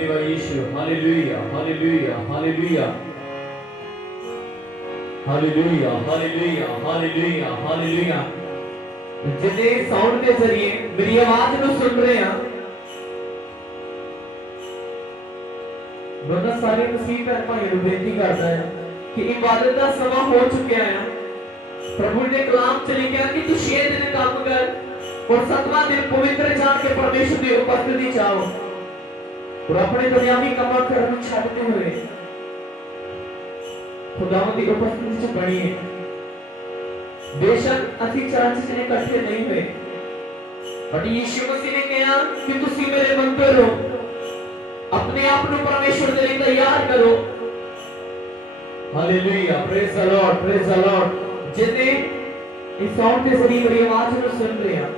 धन्यवाद Yeshu. Hallelujah hallelujah hallelujah hallelujah hallelujah hallelujah hallelujah. जितने sound के जरिए मेरी आवाज को सुन रहे हैं, बंदा सारे मसीह भैन भाइयों को बेनती करता है कि इबादत का समा हो चुका है। प्रभु ने कलाम च लिखा कि तू 6 दिन काम कर और 7वां दिन पवित्र जाके परमेश्वर की उपस्थिति चाहो और अपने दुनियावी काम करने छाड़ते हुए खुदावंद की उपस्थिति से बनी है। बेशक असी चर्च से इकट्ठे नहीं हुए, बट यीशु मसीह ने कहा कि तुसी मेरे मंदिर हो, अपने आप को परमेश्वर के लिए तैयार करो। Hallelujah, praise the lord, praise the Lord. जितने इस साउंड के जरिए मेरी आवाज को सुन रहे हैं,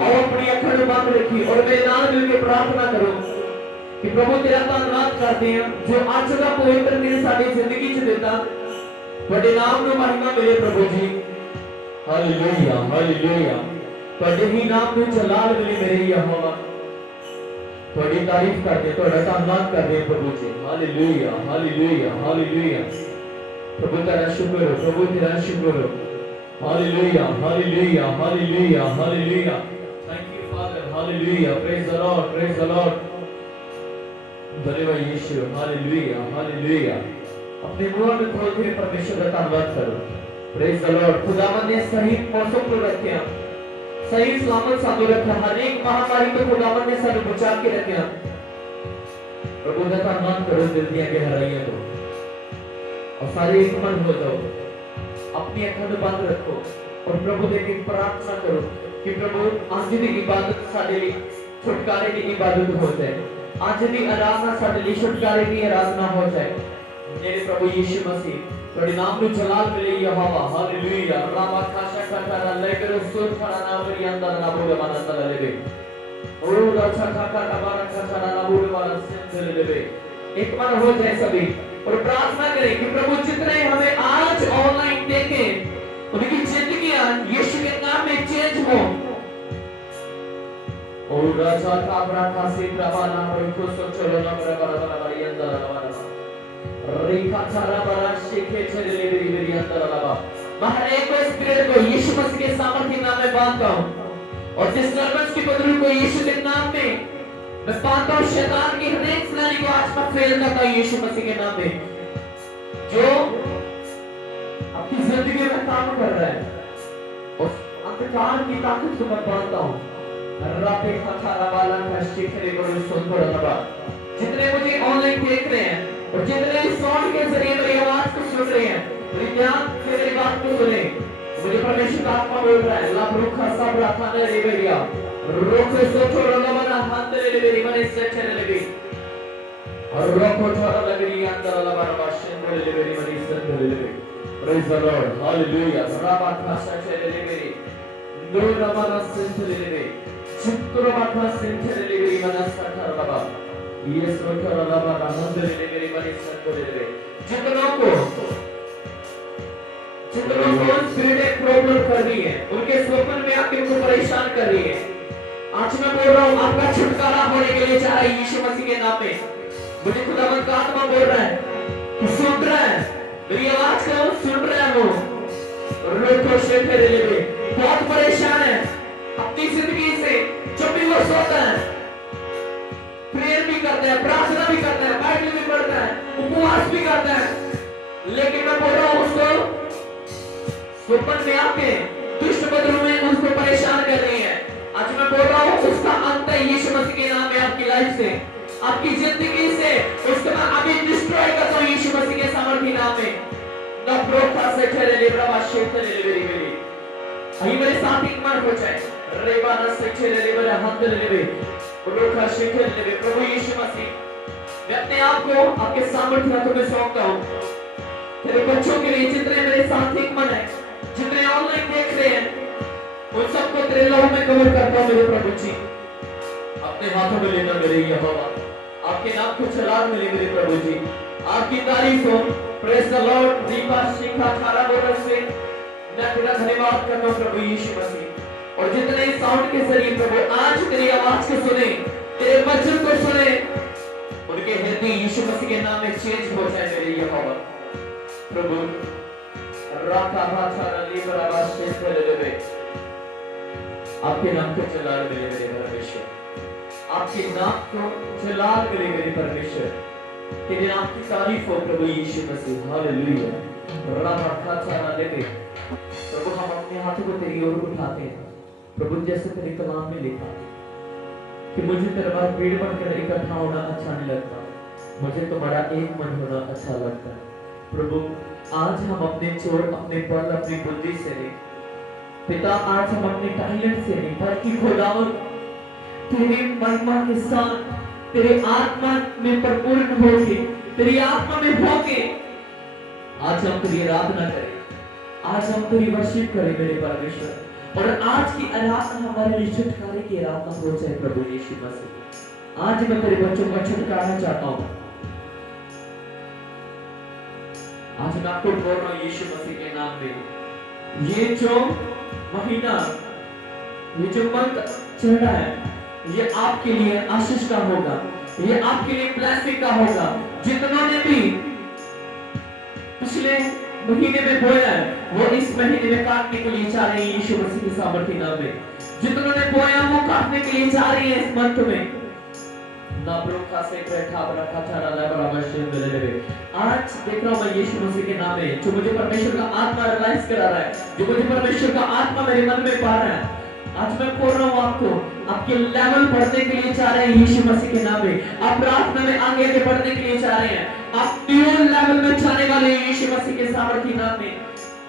और अपनी अखर बंद रखी और मेरे नाल मिलकर प्रार्थना करो कि प्रभु तेरा धन्यवाद करते हैं जो आज का पवित्र दिन साडी जिंदगी च देता, बड़े नाम ਨੂੰ महिमा मिले प्रभु जी। हालेलुया हालेलुया, ਤੁਹਾਡੇ ਹੀ ਨਾਮ ਨੂੰ ਜਲਾਲ ਮਿਲੇ ਮੇਰੇ ਯਹੋਵਾ। ਤੁਹਾਡੀ ਤਾਰੀਫ ਕਰਦੇ, ਤੁਹਾਡਾ ਧੰਨਵਾਦ ਕਰਦੇ प्रभु जी। Hallelujah hallelujah hallelujah. प्रभु तेरा शुक्र हो, प्रभु तेरा शुक्र हो। Hallelujah hallelujah hallelujah hallelujah. Thank you father. Hallelujah, praise the lord, praise the lord. धन्यवाद यीशु। Hallelujah hallelujah. अपने मुंह में खोल के परमेश्वर का धन्यवाद करो। Praise the Lord. खुदावंद ने सही मौसम को रखा, सही सलामत साधु रखा, हर एक महामारी को खुदावंद ने सब बचा के रखा। प्रभु का धन्यवाद करो दिल की गहराइयों को, और सारे एक मन हो जाओ, अपनी आंखें बंद रखो और प्रभु से प्रार्थना करो कि प्रभु आज की इबादत साडे लिए छुटकारे की इबादत हो जाए, आज की आराधना साडे लिए छुटकारे की आराधना हो जाए। मेरे प्रभु यीशु मसीह ਤੁਹਾਡੇ ਨਾਮ ਨੂੰ ਜਲਾਲ ਮਿਲੇ ਯਹੋਵਾ। ਹਾਲੇਲੂया। ਰਾਮਾ ਖਾਸ਼ਾ ਖਾਟਾ ਲੈਕਰ ਸੁਰ ਖੜਾਨਾ ਮੇਰੀ ਅੰਦਰ ਨਾ ਬੋਲੇ ਮਨ ਅੰਦਰ ਲੈਵੇ ਉਹ ਰਾਛਾ ਖਾਟਾ ਬਾਰਾ ਖਾਟਾ ਨਾ ਬੋਲੇ ਮਨ से लेवे। एक मन हो जाए सभी और प्रार्थना करें कि प्रभु जितने हमें आज ऑनलाइन देखे उनकी जिंदगियां यीशु के नाम में चेंज हो। और राजा का प्रार्थना से प्रभाना और खुद सो चलो ना बड़ा बड़ी अंदर लगा रेखा चारा बड़ा शेखे चले मेरी अंदर लगा। मैं एक स्पिरिट को यीशु मसीह के सामर्थ्य नाम में बांधता हूं और डिस्टर्बेंस की बदलू को यीशु के नाम में मैं बांधता हूं। शैतान की हर एक सेनानी को आज मैं फेल करता हूं यीशु मसीह के नाम में, जो आपकी जिंदगी में काम कर रहा है उस अंधकार की ताकत को मैं बांधता हूं। राते खचारा वाला का शिखरे को सुन कर लगा। जितने मुझे ऑनलाइन देख रहे हैं और जितने साउंड के जरिए मेरी आवाज को सुन रहे हैं, मेरी ध्यान से मेरी बात को सुने। मुझे परमेश्वर का आत्मा बोल रहा है ला रुखा सब रखा ने रे बेरिया रोके सोचो रलमना हाथ ले मेरी मन से चले ले और रोको छोरा लगरी अंदर लबा बाशन ले मेरी मन से चले ले। Praise the Lord. हालेलुया। राबा खासा चले ले मेरी दो रबा से चले ले चित्रो बाथा से चले ले मेरी मन से कर बाबा ये सोचो रलबा आनंद ले मेरी मन से चले ले। जितनों को स्पिरिट एक प्रॉब्लम कर रही है, उनके स्वप्न में आके उनको परेशान कर रही है, आज मैं बोल रहा हूँ आपका छुटकारा होने के लिए चाह रहा है यीशु मसीह के नाम में। मुझे खुदावंद का आत्मा बोल रहा है कि सुन रहा है मेरी आवाज को, सुन रहा है वो रोको शेखे ले बहुत परेशान है अपनी जिंदगी से। जब भी वो सोता है प्रेयर भी करता है, प्रार्थना भी करता है, बाइबल भी पढ़ता है, उपवास भी करता है, लेकिन मैं बोल रहा हूँ उसको स्वप्न में आके दुष्ट बदलू में उसको परेशान कर रही है। आज मैं बोल रहा हूँ उसका अंत है यीशु मसीह के नाम में, आपकी लाइफ से, आपकी जिंदगी से उसको मैं अभी डिस्ट्रॉय करता हूँ यीशु मसीह के सामर्थ्य नाम में। न प्रोथा से ठहरे ले ब्रह्मा क्षेत्र ले मेरी अभी मेरे साथ एक मन हो जाए रेबाना से ठहरे ले मेरे हाथ ले ले प्रोथा क्षेत्र ले प्रभु यीशु मसीह मैं अपने आप को आपके सामर्थ्य हाथों में सौंपता हूँ। तेरे बच्चों के लिए जितने मेरे साथ एक मन है, जितने ऑनलाइन देख रहे हैं उन सबको तेरे लहू में कवर करता हूं मेरे प्रभु जी। अपने हाथों में लेना मेरे यहोवा, आपके नाम को जलाल मिले मेरे प्रभु जी, आपकी तारीफ हो। Praise the lord. Deepa Shikha Khara बोल से मैं तेरा धन्यवाद करता हूं प्रभु यीशु मसीह। और जितने साउंड के जरिए प्रभु आज तेरी आवाज को सुने, तेरे वचन को सुने, यीशु मसीह के नाम में चेंज हो जाए मेरे यहोवा प्रभु। राका भाषा रली बराबर से ले आपके नाम को जलाल मिले मेरे परमेश्वर, आपके नाम को जलाल मिले मेरे परमेश्वर, तेरे नाम की तारीफ हो प्रभु यीशु मसीह। हालेलुया। राका भाषा रली प्रभु, हम अपने हाथों को तेरी ओर उठाते हैं प्रभु, जैसे तेरे कलाम में लिखा कि मुझे तेरे पास भीड़ बनकर इकट्ठा होना अच्छा नहीं लगता, मुझे तुम्हारा एक मन होना अच्छा लगता है प्रभु। आज हम अपने चोर, अपने बल, अपनी बुद्धि से नहीं पिता, आज हम अपने टैलेंट से नहीं, बल्कि खुदावन तेरे महिमा के साथ, तेरे आत्मा में परिपूर्ण होके, तेरी आत्मा में होके आज हम तेरी आराधना करें, आज हम तेरी वर्शिप करें मेरे परमेश्वर। और आज की आराधना हमारे लिए छुटकारे की आराधना हो जाए प्रभु यीशु मसीह। आज मैं तेरे बच्चों का छुटकारा चाहता हूं, आज मैं आपको बोल रहा हूं यीशु मसीह के नाम में, ये जो महीना, ये जो मंथ चल रहा है, ये आपके लिए आशीष का होगा, ये आपके लिए ब्लेसिंग का होगा। जितनों ने भी पिछले महीने में बोया है वो इस महीने में काटने के लिए चाह रहे हैं यीशु मसीह के सामर्थ्य नाम में। जितनों ने बोया वो काटने के लिए चाह रही है इस मंथ में। ना ब्रोखा से बैठा रखा चारा ना बराबर से मिले। आज देख रहा हूं मैं यीशु मसीह के नाम में, जो मुझे परमेश्वर का आत्मा रियलाइज करा रहा है, जो मुझे परमेश्वर का आत्मा मेरे मन में पा रहा है। आज मैं बोल रहा हूं आपको, आपके लेवल बढ़ने के लिए चाह रहे हैं यीशु मसीह के नाम में। आप प्रार्थना में आगे आगे बढ़ने के लिए चाह रहे हैं, आप न्यू लेवल में जाने वाले हैं यीशु मसीह के सामर्थ्य नाम में।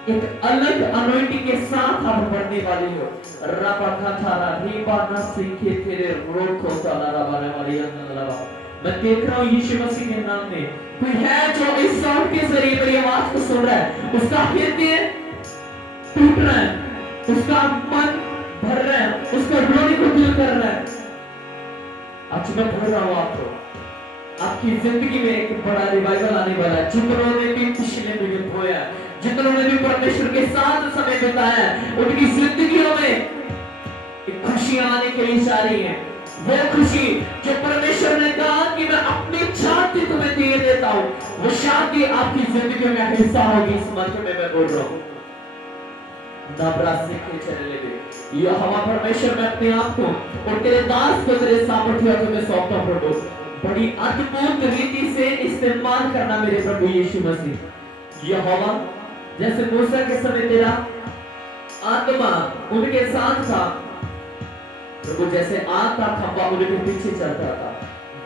एक अलग अनॉइंटिंग के साथ आप बढ़ने वाले हो। रबा खाचारा रीबा ना सीखे तेरे रोक को ताला रबा रे वाली अल्लाह। मैं देख रहा हूं यीशु मसीह के नाम में कोई है जो इस साउंड के जरिए मेरी आवाज को सुन रहा है, उसका हृदय टूट रहा है, उसका मन भर रहा है, उसका रोने को दिल कर रहा है। आज मैं बोल रहा हूं आपको, आपकी जिंदगी में एक बड़ा रिवाइवल आने वाला है। जितनों ने भी पिछले में खोया, जितनों ने भी परमेश्वर के साथ समय बिताया, उनकी जिंदगियों में एक खुशियां आने के लिए चाह रही है। वो खुशी जो परमेश्वर ने कहा कि मैं अपनी शांति तुम्हें दे देता हूं, वो शांति आपकी जिंदगी में हिस्सा होगी इस मंत्र में मैं बोल रहा हूं। यह हवा परमेश्वर में अपने आप को और तेरे दास को तेरे सामर्थ्य में सौंपता प्रभु, बड़ी अद्भुत रीति से इस्तेमाल करना मेरे प्रभु यीशु मसीह। यह हवा जैसे मूसा के समय तेरा आत्मा उनके साथ था प्रभु, जैसे आग का खंभा उनके पीछे चलता था,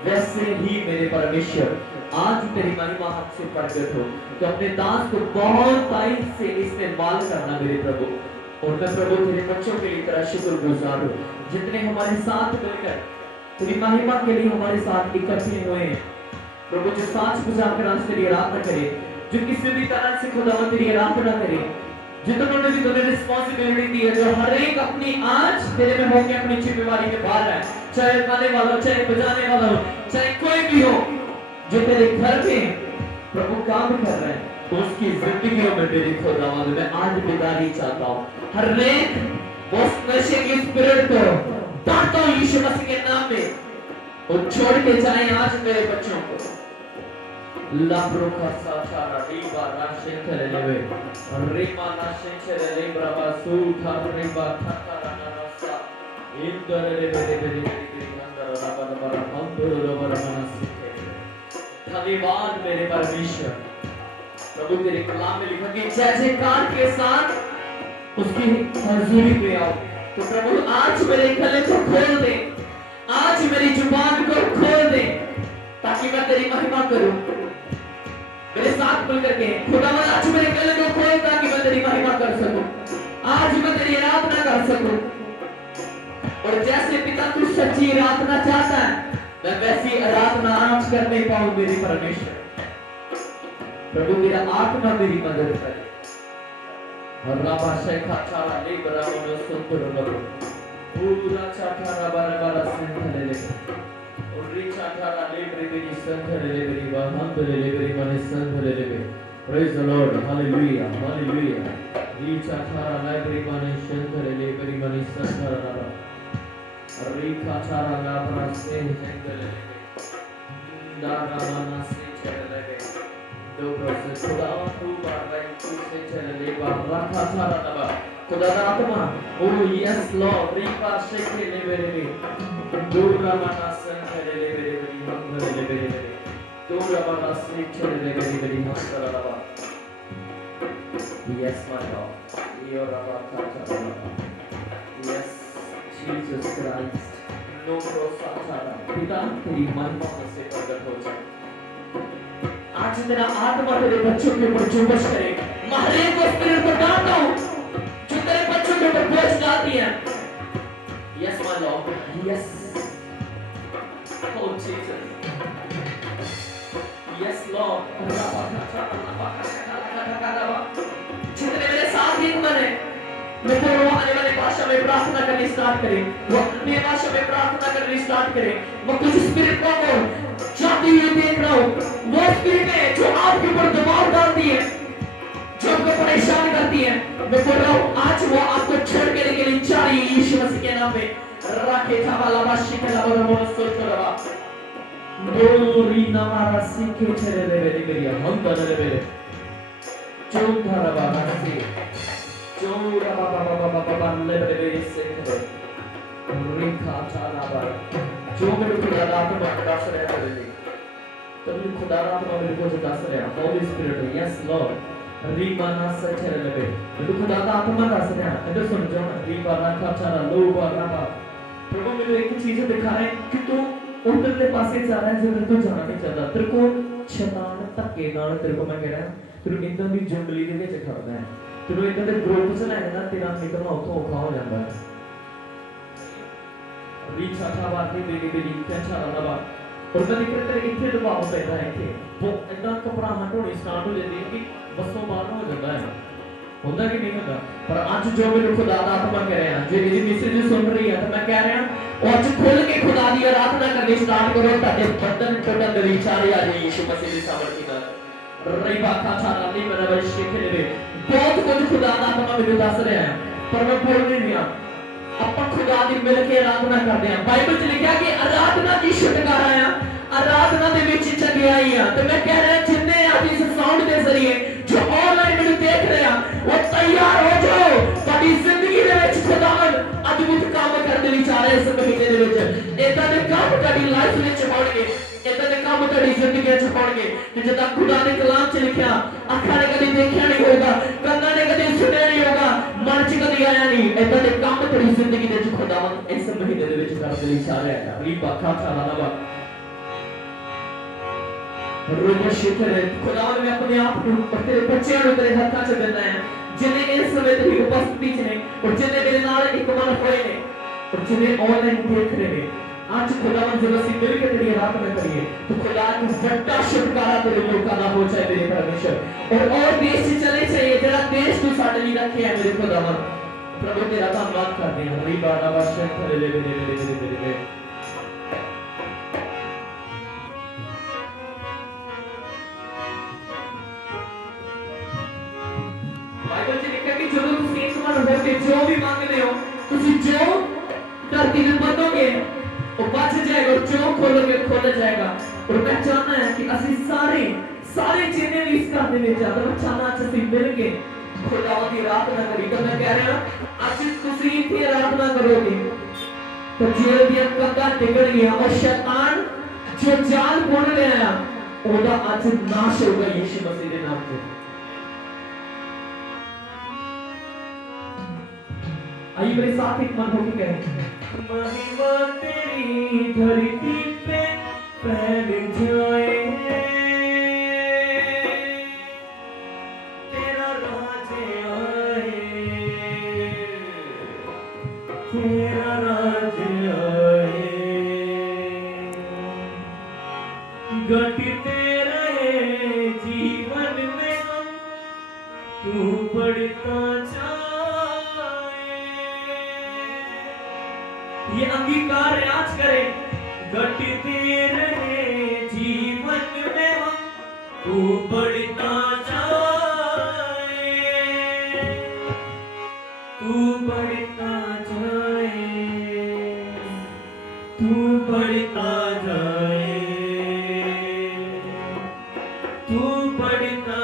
वैसे ही मेरे परमेश्वर आज तेरी महिमा हमसे प्रकट हो तो अपने दास को बहुत तारीफ से इस्तेमाल करना मेरे प्रभु। और मैं प्रभु तेरे बच्चों के लिए तेरा शुक्रगुजार हूं, जितने हमारे साथ मिलकर तेरी महिमा के लिए हमारे साथ इकट्ठे हुए हैं प्रभु, जो सांस बुझाकर आज तेरी आराधना करे, जो किसी भी तरह से खुदावंद तेरी आराधना करे, जितनों ने भी तुम्हें रिस्पांसिबिलिटी दी है, जो हर एक अपनी आज तेरे में होकर अपनी जिम्मेवारी निभा रहा है, चाहे गाने वाला हो, चाहे बजाने वाला हो, चाहे कोई भी हो, जो तेरे घर में प्रभु काम कर रहे हैं, तो उसकी जिंदगियों में मेरी खुदावंद मैं आज बिदारी चाहता हूँ। हर एक उस नशे की स्पिरिट को डांटता हूँ यीशु मसीह के नाम में, और छोड़ के जाए आज मेरे बच्चों को। लाब्रो का साचारा रीबा राशेंचले लेवे रीमा नाशेंचले लेब्रा बासू थाब्रीबा थाकारा नासा इंदरे लेवे लेवे लेवे अंदर राबा राबा अंदर राबा राबा नासिके। धन्यवाद मेरे परमेश्वर प्रभु, तेरे कलाम में लिखा कि जय जयकार के साथ उसकी हजूरी में आओ। तो प्रभु आज मेरे गले को खोल दे, आज मेरी जुबान को खोल दे, ताकि मैं तेरी महिमा करूं। मेरे साथ मिलकर के खुदावंद आज मेरे गले को खोल ताकि मैं तेरी महिमा कर सकूं, आज मैं तेरी आराधना कर सकूं। और जैसे पिता तू सच्ची आराधना चाहता है, मैं वैसी आराधना आज कर नहीं पाऊं मेरे परमेश्वर। प्रभु तेरा आत्मा मेरी मदद करे। और राबा शेखा चारा ले बरा मनो सुंदर रबो पूरा चाटा रबा रबा संथले ले और रिचा चारा ले मेरी संथले ले मेरी वाहन ले मेरी मन संथले ले। Praise the Lord, hallelujah hallelujah. Richa चारा ले मेरी मन संथले ले मेरी मन संथले रबा रिचा चारा ला बरा से संथले ले दारा मानस खुदा तू बार तू से चले बार था था खुदा का आत्मा ओ यस लॉर्ड रीपा से ले मेरे दूरा मना से ले मेरे हम ले मेरे दूरा मना से ले मेरे हम सराबा यस माय लॉर्ड योर रबा था यस जीसस क्राइस्ट नो रोसा था पिता तेरी महिमा से प्रकट हो जाए आज मेरा आत्मा तेरे बच्चों के ऊपर जुम्बश करे महरे को स्पिरिट को डालता हूं जो तेरे बच्चों के ऊपर बोझ डालती है yes my Lord yes O Jesus yes Lord जितने मेरे साथ ही बने मैं तो आने वाली भाषा में प्रार्थना करनी स्टार्ट करें वो अन्य भाषा में प्रार्थना करनी स्टार्ट करें वो कुछ स्पिरिट को जाती हुई देख रहा हूँ वो स्पिरिट है जो आपके ऊपर दबाव डालती है जो आपको परेशान करती है मैं बोल रहा हूँ आज वो आपको छोड़ के लेके चाहिए यीशु मसीह के नाम में राखे था वाला बाशी के लाभ और मोल सोच कर रहा दोरी नमारा सीखे चले ले मेरी हम बदले मेरे जो धारा बाबा से जो बाबा ले मेरे से रेखा चाला बाबा जो मेरे खुदा रात में दस रहा है तो मेरे खुदा रात में मेरे को जो दस रहा होली स्पिरिट यस लॉर्ड रीमाना सचर लगे तो खुदा का आत्मा दस रहा है तो सुन जाओ रीमाना का चारा लोग और राबा प्रभु मेरे एक चीज दिखा रहे हैं कि तू उधरले पासे जा रहा है जिधर तू जाना नहीं चाहता तेरे को शैतान धक्के नाल तेरे को मैं कह रहा हूं तेरे इंदा दी जंगली दे विच खड़दा है तेरे इंदा दे ग्रुप च लेना ना तेरा निकलना उथों औखा हो जाता है रीच अच्छा बात नहीं बेटी बेटी कैसा रहा बात और मैं देख रहा तेरे इतने दबाव पैदा है कि वो इतना घबराहट होनी स्टार्ट हो जाती है कि बसों बाहर हो जाता है होता कि नहीं होता पर आज जो मेरे खुदा दा आत्मा कह रहे हैं जो मेरी मैसेज सुन रही है तो मैं कह रहा हूं आज खुल के खुदा दी आराधना करनी स्टार्ट करो ताकि बंधन टूटन दे विचार आ जाए यीशु मसीह की सामर्थ्य का रईबा का छाड़ा नहीं मेरा वश खेले में बहुत कुछ खुदा दा आत्मा मेरे दस रहा है पर मैं बोल नहीं रहा ਆਪਾਂ खुदा ਦੀ ਮਿਲ ਕੇ ਆਰਾਧਨਾ ਕਰਦੇ ਹਾਂ ਬਾਈਬਲ 'ਚ ਲਿਖਿਆ ਕਿ ਆਰਾਧਨਾ ਦੀ ਛੁਟਕਾਰਾ ਆ ਆਰਾਧਨਾ ਦੇ ਵਿੱਚ ਚੰਗਿਆਈ ਆ ਤੇ ਮੈਂ ਕਹਿ ਰਿਹਾ ਜਿੰਨੇ ਅੱਜ ਇਸ ਸਾਊਂਡ ਦੇ ਜ਼ਰੀਏ ਜੋ ਆਨਲਾਈਨ ਮੈਨੂੰ ਦੇਖ ਰਹੇ ਆ ਉਹ ਤਿਆਰ ਹੋ ਜਾਓ ਤੁਹਾਡੀ ਜ਼ਿੰਦਗੀ ਦੇ ਵਿੱਚ ਖੁਦਾਵੰਦ ਅਦਭੁਤ ਕੰਮ ਕਰਨ ਦੇ ਲਈ ਆ ਰਿਹਾ ਇਸ ਮਹੀਨੇ ਦੇ ਵਿੱਚ ਇਦਾਂ ਦੇ ਕੰਮ ਤੁਹਾਡੀ ਲਾਈਫ ਵਿੱਚ ਹੋਣਗੇ ਇਦਾਂ ਦੇ ਕੰਮ ਤੁਹਾਡੀ ਜ਼ਿੰਦਗੀ ਵਿੱਚ ਹੋਣਗੇ ਕਿ ਜਿੱਦਾਂ ਖੁਦਾ ਦੇ ਕਲਾਮ 'ਚ ਲਿਖਿਆ ਅੱਖਾਂ ਨੇ ਕਦੇ ਦੇਖਿਆ ਨਹੀਂ ਹੋਗਾ ਕੰਨਾਂ ਨੇ ਕਦੇ ਸੁਣਿਆ ਨਹੀਂ ਹੋਗਾ ਮਨ 'ਚ ਕਦੇ ਆਇਆ ਨਹੀਂ ਇਦਾਂ ਦੇ ਕੰਮ ਤੁਹਾਡੀ ਜ਼ਿੰਦਗੀ ਦੇ ਵਿੱਚ ਖੁਦਾਵੰਦ ਇਸ ਮਹੀਨੇ ਦੇ ਵਿੱਚ ਕਰਨ ਦੇ ਲਈ ਆ ਰਿਹਾ ਹੈ ਰੀਬਾ ਖਾਤਾ ਲਾਵਾ रोज़ शिखर है खुदावन में अपने आप को तेरे बच्चों को तेरे हाथों से देना है जिन्हें इस समय तेरी उपस्थिति में और जिन्हें मेरे नाल एक मन होए ने और जिन्हें ऑनलाइन देख रहे हैं आज खुदावन जब ਅਸੀਂ मिल के तेरी आराधना करिए तो खुदा की बड़ा छुटकारा तेरे लोगों का हो जाए मेरे परमेश्वर और देश से चले चाहिए तेरा देश तू साडे लिए रखे है मेरे खुदावन प्रभु तेरा धन्यवाद करते हैं री बारा वर्ष तेरे ले मेरे बाइबल में लिखा है कि जो तुम एक मन होके जो भी मांगते हो तुसी जो धरती में मांगोगे वो बच जाएगा और जो खोलोगे खोल जाएगा और मैं चाहना है कि असि सारे जिन्हें भी इस काम में जाते हैं चाहना असि मिल के खुदावंद की आराधना करी तो मैं कह रहा हूं आज तुसी इतनी आराधना करोगे तो जेल दी कंधा टिकड़ गया और शैतान जो जाल बुन रहा है ओदा आज नाश होगा यीशु मसीह के नाम से आइए मेरे साथ एक मन होके कहें महिमा तेरी धरती पे फैल जाए तेरा राज आए तेरा राज आए घटते रहे जीवन में हम तू बढ़ता जा ये अंगीकार आज करें घटते रहे जीवन में हम तू बढ़ता जाए तू बढ़ता जाए तू बढ़ता जाए तू बढ़ता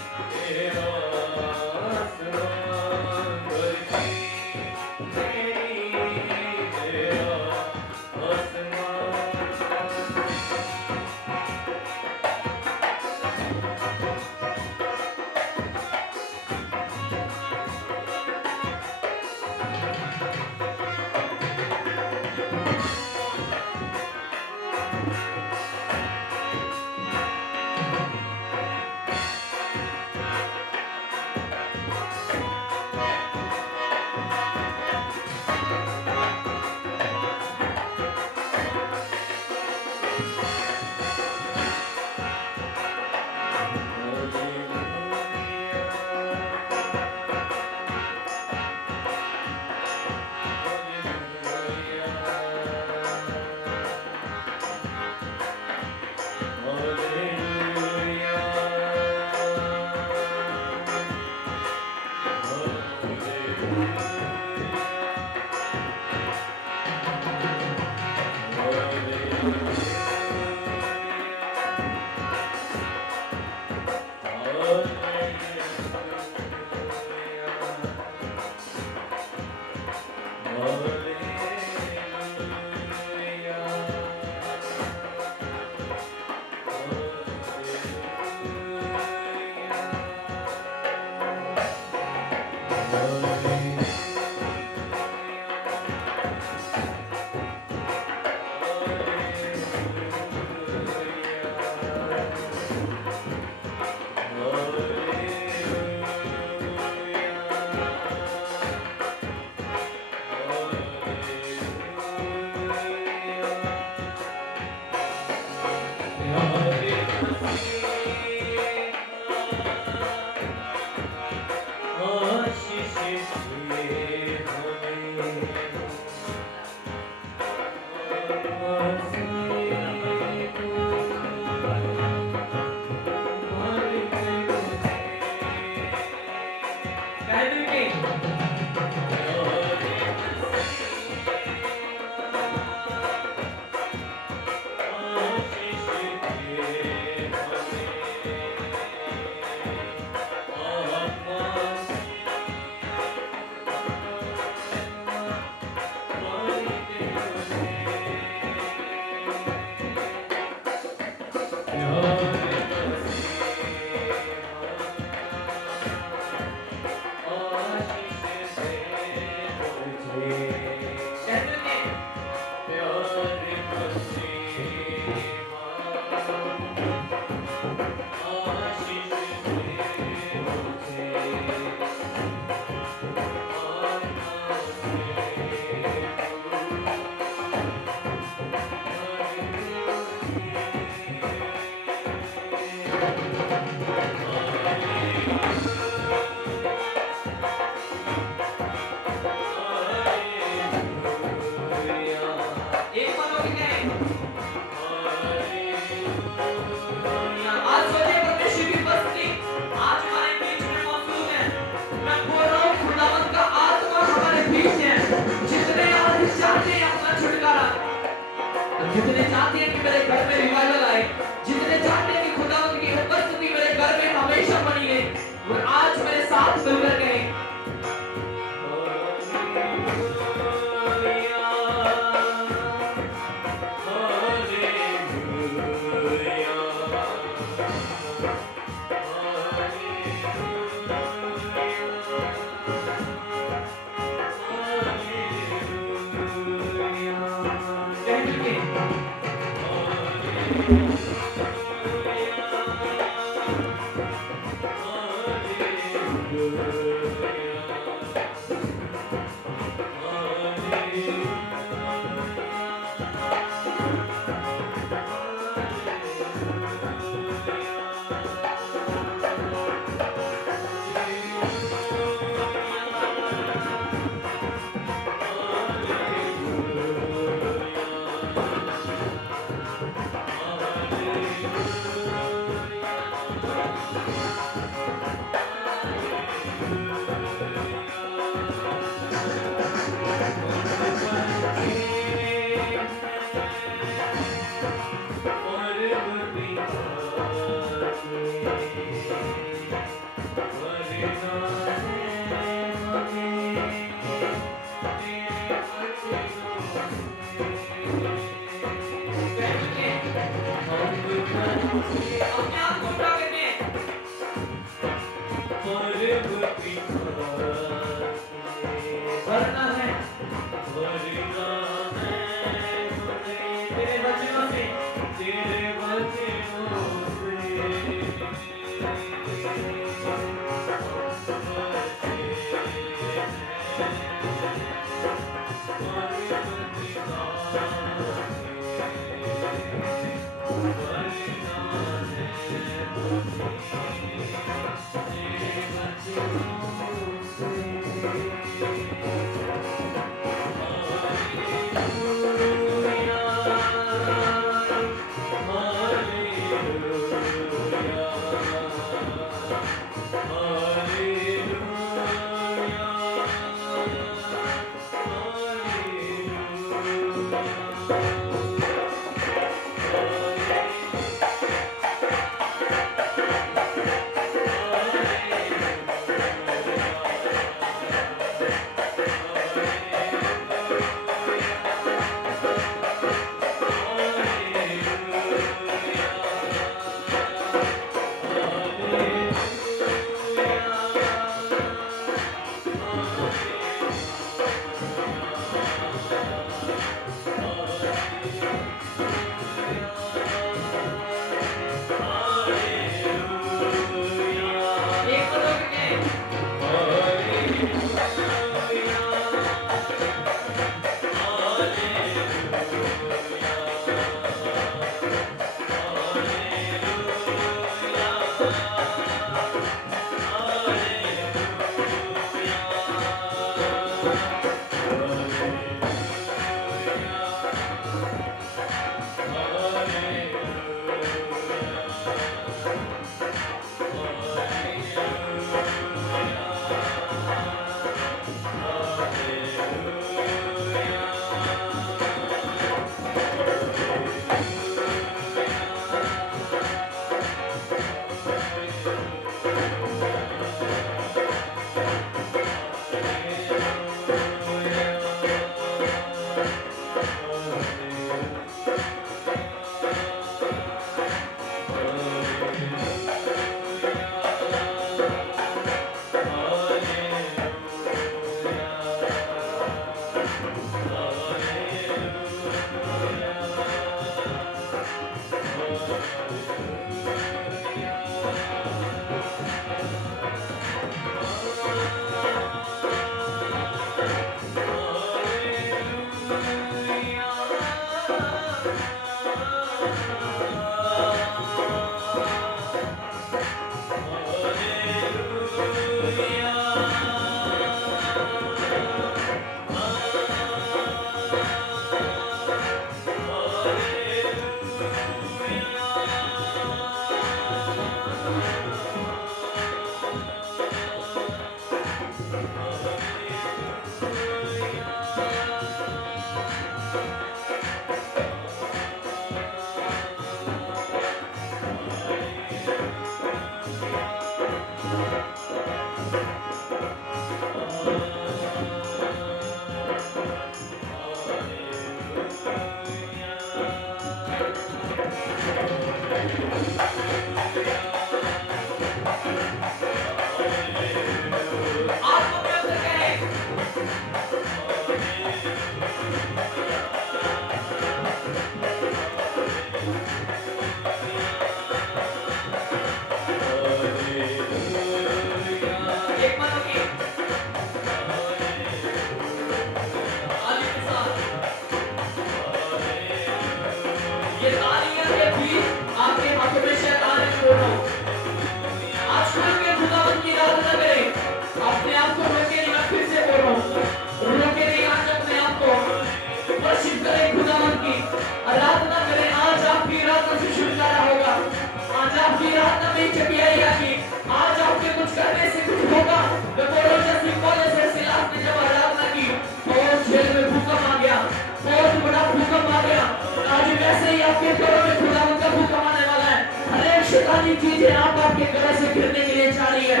चीजें आपके घर से गिरने के लिए जा रही है।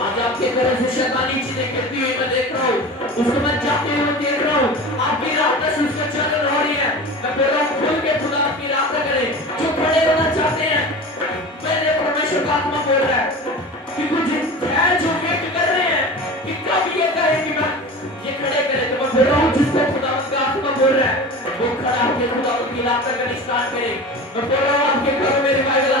आज आपके घर से शैतानी चीजें गिरती हुई मैं देख रहा हूँ, उसको मैं जाते हुए देख रहा हूँ। आपकी रात से उसका चलन हो रही है। मैं बोल रहा हूँ खुल के खुदा आपकी रात करें। जो खड़े होना चाहते हैं, पहले परमेश्वर का आत्मा बोल रहा है कि कुछ है जो वेट कर रहे हैं कि कब ये कहे कि मैं ये खड़े करे। तो मैं बोल रहा हूँ जिसको खुदा का आत्मा बोल रहा है वो खड़ा होकर खुदा की रात करने स्टार्ट करे। मैं बोल रहा हूँ आपके घरों में रिवाइवल